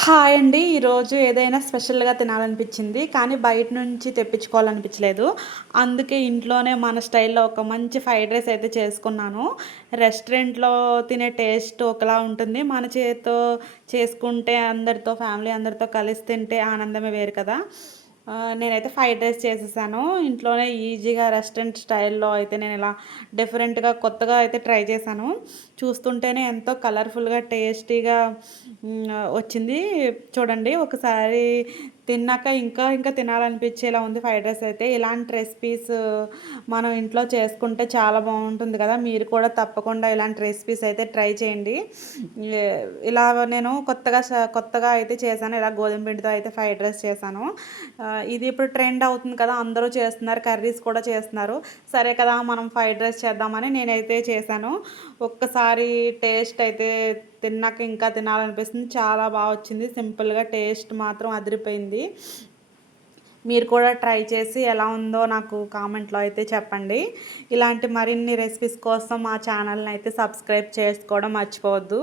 Hi అండి. ఈరోజు ఏదైనా స్పెషల్‌గా తినాలనిపించింది. కానీ బయట నుంచి తెప్పించుకోవాలనిపించలేదు. అందుకే ఇంట్లోనే మన స్టైల్‌లో ఒక మంచి ఫ్రైడ్ రైస్ అయితే చేసుకున్నాను. రెస్టారెంట్‌లో తినే టేస్ట్ ఒకలా ఉంటుంది. మన చేత్తో చేసుకుంటే అందరితో ఫ్యామిలీ అందరితో కలిసి తింటే ఆనందమే వేరు కదా! నేనైతే ఫ్రైడ్ రైస్ చేసేసాను. ఇంట్లోనే ఈజీగా రెస్టారెంట్ స్టైల్‌లో అయితే నేనిలా డిఫరెంట్‌గా కొత్తగా అయితే ట్రై చేశాను. చూస్తుంటేనే ఎంతో కలర్‌ఫుల్‌గా, టేస్టీగా వచ్చింది. చూడండి ఒకసారి తిన్నాక ఇంకా ఇంకా తినాలనిపించేలా ఉంది ఫ్రైడ్ రైస్ అయితే. ఇలాంటి రెసిపీస్ మనం ఇంట్లో చేసుకుంటే చాలా బావుంటుంది కదా! మీరు కూడా తప్పకుండా ఇలాంటి రెసిపీస్ అయితే ట్రై చేయండి. ఎ ఇలా నేను కొత్తగా అయితే చేశాను. ఇలా గోధుమ పిండితో అయితే ఫ్రైడ్ రైస్ చేశాను. ఇది ఇప్పుడు ట్రెండ్ అవుతుంది కదా! అందరూ చేస్తున్నారు. కర్రీస్ కూడా చేస్తున్నారు. సరే కదా! మనం ఫ్రైడ్ రైస్ చేద్దామని నేనైతే చేశాను. ఒక్కసారి టేస్ట్ అయితే తిన్నాక ఇంకా తినాలనిపిస్తుంది. చాలా వచ్చింది. సింపుల్‌గా టేస్ట్ మాత్రం అదిరిపోయింది. మీరు కూడా ట్రై చేసి ఎలా ఉందో నాకు కామెంట్‌లో అయితే చెప్పండి. ఇలాంటి మరిన్ని రెసిపీస్ కోసం మా ఛానల్‌ని అయితే సబ్స్క్రైబ్ చేసుకోవడం మర్చిపోవద్దు.